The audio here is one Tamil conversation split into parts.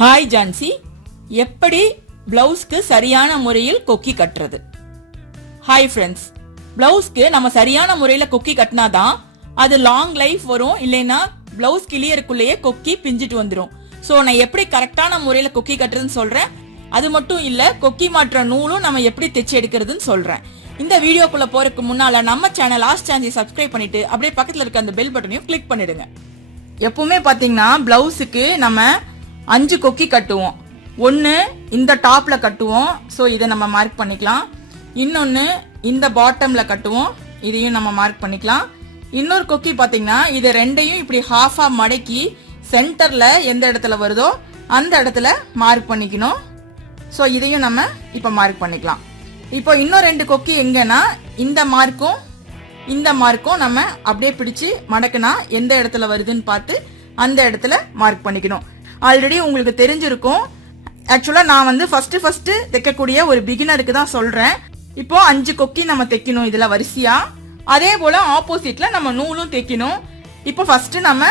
ஹாய் ஜான்சி, எப்படி பிளவுஸ்க்கு சரியான முறையில் கொக்கி கட்டுறது? ஹாய் ஃப்ரெண்ட்ஸ், பிளவுஸ்க்கு நம்ம சரியான முறையில கொக்கி கட்டினாதான் அது லாங் லைஃப் வரும். இல்லைன்னா பிளவுஸ் கிளியருக்குள்ளேயே கொக்கி பிஞ்சிட்டு வந்துடும். ஸோ நான் எப்படி கரெக்டான முறையில கொக்கி கட்டுறதுன்னு சொல்றேன். அது மட்டும் இல்ல, கொக்கி மாற்ற நூலும் நம்ம எப்படி தைச்சு எடுக்கிறதுன்னு சொல்றேன். இந்த வீடியோக்குள்ள போறதுக்கு முன்னால நம்ம சேனல் ASK Jhansi சப்ஸ்கிரைப் பண்ணிட்டு அப்படியே பக்கத்துல இருக்க அந்த பெல் பட்டனையும் கிளிக் பண்ணிடுங்க. எப்பவுமே பாத்தீங்கன்னா பிளவுஸுக்கு நம்ம 5 கொக்கி கட்டுவோம். ஒன்னு இந்த டாப்ல கட்டுவோம். ஸோ இதை நம்ம மார்க் பண்ணிக்கலாம். இன்னொன்னு இந்த பாட்டம்ல கட்டுவோம். இதையும் நம்ம மார்க் பண்ணிக்கலாம். இன்னொரு கொக்கி பாத்தீங்கன்னா இது ரெண்டையும் இப்படி ஹாஃபா மடக்கி சென்டர்ல எந்த இடத்துல வருதோ அந்த இடத்துல மார்க் பண்ணிக்கணும். ஸோ இதையும் நம்ம இப்ப மார்க் பண்ணிக்கலாம். இப்போ இன்னும் 2 கொக்கி எங்கன்னா இந்த மார்க்கும் நம்ம அப்படியே பிடிச்சு மடக்குனா எந்த இடத்துல வருதுன்னு பார்த்து அந்த இடத்துல மார்க் பண்ணிக்கணும். ஆல்ரெடி உங்களுக்கு தெரிஞ்சிருக்கும். ஆக்சுவலா நான் வந்து ஃபர்ஸ்ட் தைக்கக்கூடிய ஒரு பிகினருக்கு தான் சொல்றேன். இப்போ 5 கொக்கி நம்ம தைக்கணும் இதுல வரிசையா. அதே போல ஆப்போசிட்ல நம்ம நூலும் தைக்கணும். இப்போ ஃபர்ஸ்ட் நம்ம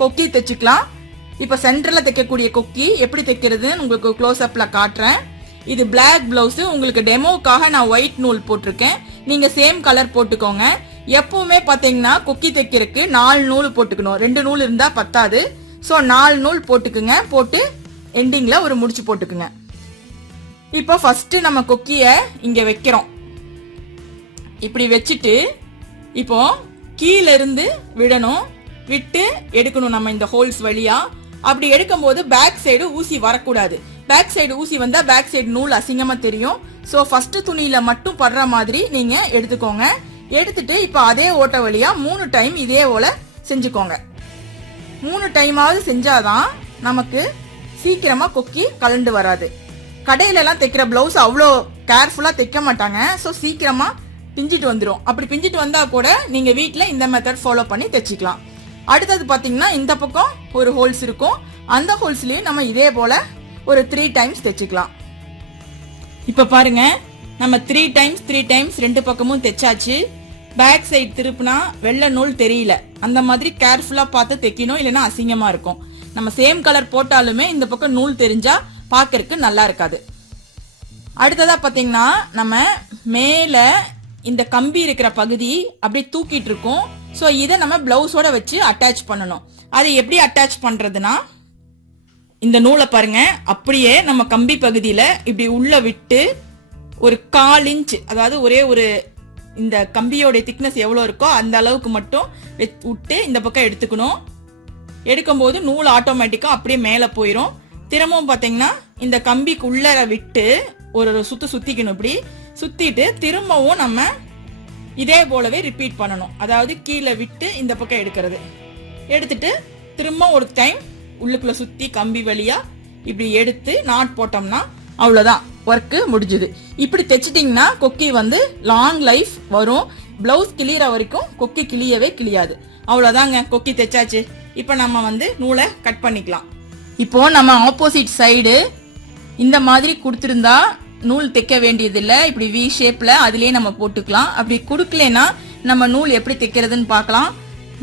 கொக்கி தைச்சுக்கலாம். இப்போ சென்டர்ல தைக்கக்கூடிய கொக்கி எப்படி தைக்கிறதுன்னு உங்களுக்கு க்ளோஸ் அப்ல காட்டுறேன். இது பிளாக் பிளவுஸ். உங்களுக்கு டெமோக்காக நான் ஒயிட் நூல் போட்டிருக்கேன். நீங்க சேம் கலர் போட்டுக்கோங்க. எப்பவுமே பாத்தீங்கன்னா கொக்கி தைக்கிறதுக்கு 4 நூல் போட்டுக்கணும். 2 நூல் இருந்தா பத்தாது. ஸோ 4 நூல் போட்டுக்குங்க. போட்டு எண்டிங்ல ஒரு முடிச்சு போட்டுக்குங்க. இப்போ ஃபர்ஸ்ட் நம்ம கொக்கிய இங்க வைக்கிறோம். இப்படி வச்சுட்டு இப்போ கீழ இருந்து விடணும். விட்டு எடுக்கணும் நம்ம இந்த ஹோல்ஸ் வழியா. அப்படி எடுக்கும் போது பேக் சைடு ஊசி வரக்கூடாது. பேக் சைடு ஊசி வந்தா பேக் சைடு நூல் அசிங்கமா தெரியும். ஸோ ஃபர்ஸ்ட் துணியில மட்டும் படுற மாதிரி நீங்க எடுத்துக்கோங்க. எடுத்துட்டு இப்போ அதே ஓட்ட வழியா 3 டைம் இதே போல செஞ்சுக்கோங்க. 3 டைமாவது செஞ்சாதான் நமக்கு சீக்கிரமா கொக்கி கலண்டு வராது. கடையில எல்லாம் தைக்கிற பிளவுஸ் அவ்வளோ கேர்ஃபுல்லா தைக்க மாட்டாங்க. ஸோ சீக்கிரமா பிஞ்சிட்டு வந்துடும். அப்படி பிஞ்சிட்டு வந்தா கூட நீங்க வீட்டுல இந்த மெத்தட் ஃபாலோ பண்ணி தைச்சிக்கலாம். அடுத்தது பாத்தீங்கன்னா இந்த பக்கம் ஒரு ஹோல்ஸ் இருக்கும். அந்த ஹோல்ஸ்லயும் நம்ம இதே போல ஒரு 3 டைம்ஸ் தைச்சிக்கலாம். இப்ப பாருங்க, நம்ம 3 டைம்ஸ் 2 பக்கமும் தைச்சாச்சு. பேக் சைடு திருப்புனா வெள்ளை நூல் தெரியல. அந்த மாதிரி கேர்ஃபுல்லா பார்த்து தைக்கணும், இல்லைன்னா அசிங்கமா இருக்கும். நம்ம சேம் கலர் போட்டாலுமே இந்த பக்கம் நூல் தெரிஞ்சா பாக்கறதுக்கு நல்லா இருக்காது. அடுத்ததா பாத்தீங்கன்னா நம்ம மேல இந்த கம்பி இருக்கிற பகுதி அப்படியே தூக்கிட்டு இருக்கோம். ஸோ இதை நம்ம பிளவுஸோட வச்சு அட்டாச் பண்ணணும். அதை எப்படி அட்டாச் பண்றதுன்னா, இந்த நூலை பாருங்க, அப்படியே நம்ம கம்பி பகுதியில இப்படி உள்ள விட்டு ஒரு 1/4 இன்ச், அதாவது ஒரே ஒரு இந்த கம்பியோட திக்னஸ் எவ்வளோ இருக்கோ அந்த அளவுக்கு மட்டும் விட்டு இந்த பக்கம் எடுத்துக்கணும். எடுக்கும்போது நூல் ஆட்டோமேட்டிக்கா அப்படியே மேலே போயிடும். திரும்பவும் பார்த்தீங்கன்னா இந்த கம்பிக்கு உள்ளர விட்டு ஒரு சுத்திக்கணும். இப்படி சுத்திட்டு திரும்பவும் நம்ம இதே போலவே ரிப்பீட் பண்ணணும். அதாவது கீழே விட்டு இந்த பக்கம் எடுக்கிறது. எடுத்துட்டு திரும்ப ஒரு டைம் உள்ளுக்குள்ள சுத்தி கம்பி வழியா இப்படி எடுத்து நாட் போட்டோம்னா அவ்வளவுதான், ஒர்க்கு முடிஞ்சுது. இப்படி தைச்சிட்டிங்கன்னா கொக்கி வந்து லாங் லைஃப் வரும். பிளவுஸ் கிளியற வரைக்கும் கொக்கி கிளியவே கிளியாது. அவ்வளவுதாங்க, கொக்கி தைச்சாச்சு. இப்ப நம்ம வந்து நூலை கட் பண்ணிக்கலாம். இப்போ நம்ம ஆப்போசிட் சைடு இந்த மாதிரி கொடுத்திருந்தா நூல் தைக்க வேண்டியதில்லை. இப்படி வி ஷேப்ல அதுலயே நம்ம போட்டுக்கலாம். அப்படி கொடுக்கலனா நம்ம நூல் எப்படி தைக்கிறதுன்னு பார்க்கலாம்.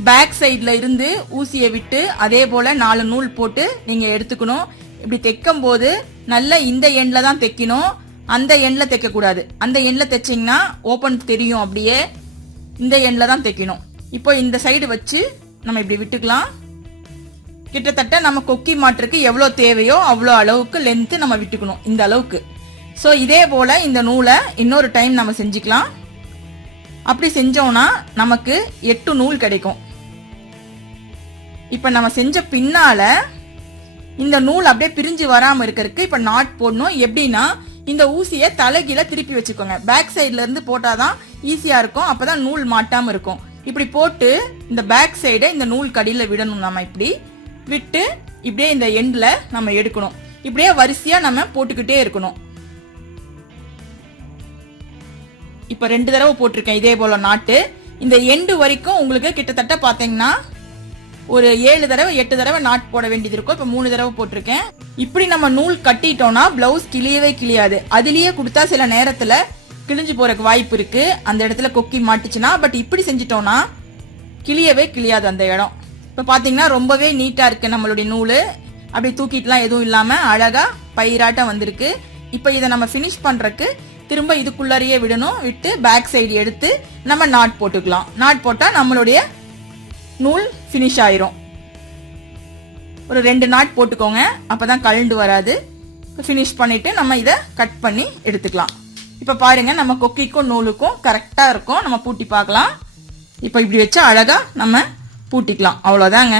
பேக் சைட்ல இருந்து ஊசியை விட்டு அதே போல 4 நூல் போட்டு நீங்க எடுத்துக்கணும். இப்படி தைக்கும் போது நல்ல இந்த எண்ட்ல தான் தைக்கணும். அந்த எண்ட்ல தைக்க கூடாது. அந்த எண்ட்ல தைச்சிங்கன்னா ஓபன் தெரியும். அப்படியே இந்த எண்ட்ல தான் தைக்கணும். இப்போ இந்த சைடு வச்சு நம்ம இப்படி விட்டுக்கலாம். கிட்டத்தட்ட நம்ம கொக்கி மாற்றுக்கு எவ்வளோ தேவையோ அவ்வளோ அளவுக்கு லென்த் நம்ம விட்டுக்கணும், இந்த அளவுக்கு. ஸோ இதே போல இந்த நூலை இன்னொரு டைம் நம்ம செஞ்சுக்கலாம். அப்படி செஞ்சோம்னா நமக்கு 8 நூல் கிடைக்கும். இப்ப நம்ம செஞ்ச பின்னால இந்த நூல் அப்படியே பிரிஞ்சு வராம இருக்கிறதுக்கு இப்ப நாட் போடணும். எப்படின்னா இந்த ஊசியை தலைகீழ திருப்பி வச்சுக்கோங்க. பேக் சைட்ல இருந்து போட்டாதான் ஈஸியா இருக்கும். அப்பதான் நூல் மாட்டாம இருக்கும். இப்படி போட்டு இந்த பேக் சைடை இந்த நூல் கடியில விடணும். நம்ம இப்படி விட்டு இப்படியே இந்த எண்ட்ல நம்ம எடுக்கணும். இப்படியே வரிசையா நம்ம போட்டுக்கிட்டே இருக்கணும். இப்ப 2 தடவை போட்டிருக்கேன் இதே போல நாட்டு. இந்த எண்டு வரைக்கும் உங்களுக்கு கிட்டத்தட்ட பாத்தீங்கன்னா ஒரு 7 தடவை 8 தடவை நாட் போட வேண்டியது இருக்கும். இப்ப 3 தடவை போட்டிருக்கேன். இப்படி நம்ம நூல் கட்டிட்டோம்னா பிளவுஸ் கிளியவே கிளியாது. அதுலயே கொடுத்தா சில நேரத்துல கிழிஞ்சு போறதுக்கு வாய்ப்பு இருக்கு, அந்த இடத்துல கொக்கி மாட்டுச்சுன்னா. பட் இப்படி செஞ்சிட்டோம்னா கிளியவே கிளியாது அந்த இடம். இப்ப பாத்தீங்கன்னா ரொம்பவே நீட்டா இருக்கு நம்மளுடைய நூலு. அப்படி தூக்கிட்டுலாம் எதுவும் இல்லாமல் அழகாக பயிராட்டம் வந்திருக்கு. இப்போ இதை நம்ம ஃபினிஷ் பண்ணுறக்கு திரும்ப இதுக்குள்ளாரையே விடணும். விட்டு பேக் சைடு எடுத்து நம்ம நாட் போட்டுக்கலாம். நாட் போட்டால் நம்மளுடைய நூல் ஃபினிஷ் ஆயிரும். ஒரு 2 நாட் போட்டுக்கோங்க, அப்பதான் கழண்டு வராது. ஃபினிஷ் பண்ணிட்டு நம்ம இதை கட் பண்ணி எடுத்துக்கலாம். இப்போ பாருங்க, நம்ம கொக்கிக்கும் நூலுக்கும் கரெக்டாக இருக்கும். நம்ம பூட்டி பார்க்கலாம். இப்போ இப்படி வச்சு அழகா நம்ம பூட்டிக்கலாம். அவ்வளோதாங்க,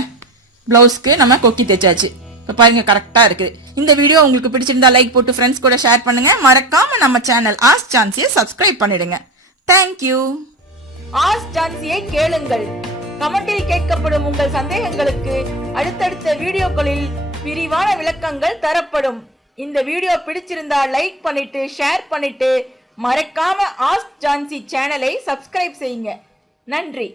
பிளவுஸ்க்கு நம்ம கொக்கி தைச்சாச்சு. இப்போ பாருங்க, கரெக்டாக இருக்குது. இந்த வீடியோ உங்களுக்கு பிடிச்சிருந்தா லைக் போட்டு ஃப்ரெண்ட்ஸ் கூட ஷேர் பண்ணுங்க. மறக்காம நம்ம சேனல் ஆஸ்க் ஜான்சியை சப்ஸ்கிரைப் பண்ணிடுங்க. தேங்க்யூ. ஆஸ்க் ஜான்சியை கேளுங்கள். கமெண்டில் கேட்கப்படும் உங்கள் சந்தேகங்களுக்கு அடுத்தடுத்த வீடியோக்களில் விரிவான விளக்கங்கள் தரப்படும். இந்த வீடியோ பிடிச்சிருந்தா லைக் பண்ணிட்டு ஷேர் பண்ணிட்டு மறக்காம ஆஸ்க் ஜான்சி சேனலை சப்ஸ்கிரைப் செய்யுங்க. நன்றி.